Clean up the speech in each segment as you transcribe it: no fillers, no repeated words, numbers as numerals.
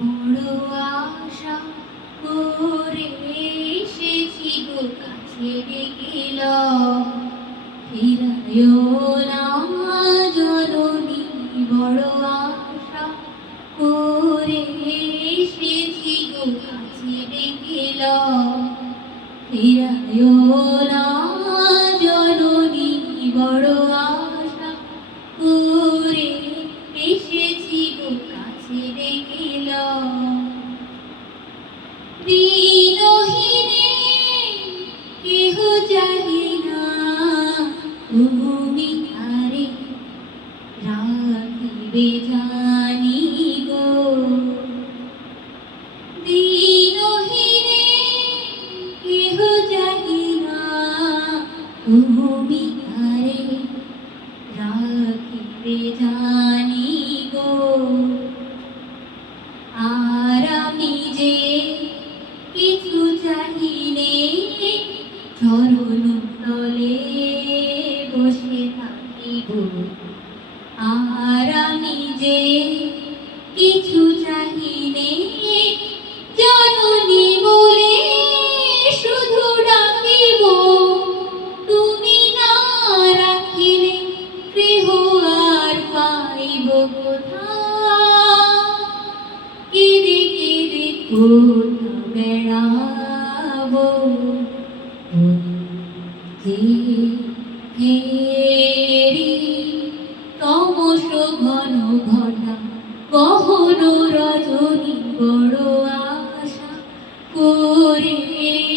বড় আশা করে এসেছি গো কাছে ডেকিল ফিরায়ও না জননী। বড় আশা করে এসেছি গো কাছে ডেকিল ফিরায়ও না জননী। বড় আশা করে এসেছি গো কাছে ডেকিল দিনহীনে কেহ চাহি না তুমি তারে রাখিবে জানি গো। দিনহীনে কেহ চাহি না তুমি তারে রাখিবে জানি গো। আর আমি যে কিছু চাহিলে চরণ তলে বসে থাকিব। আর আমি যে কিছু চাহিলে জননী বলে শুধু ডাকিব। তুমি না রাখিলে গৃহ আর পাইব কোথায়। কেঁদে কেঁদে কোথা বেড়াবো যে হেরি তমস ঘন ঘটা গহন রজনী। বড় আশা করে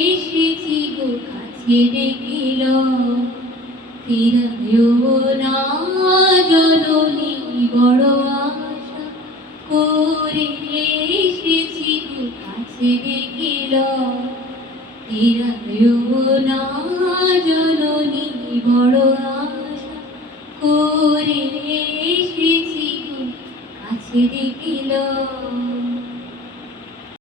এসেছি গো কাছে ডেকিল ফিরায়ও না জননী। বড় আশা করে এসেছি গো কাছে ডেকিল ফিরায়ও না জননী। বড় আশা করে এসেছি গো কাছে ডেকিল।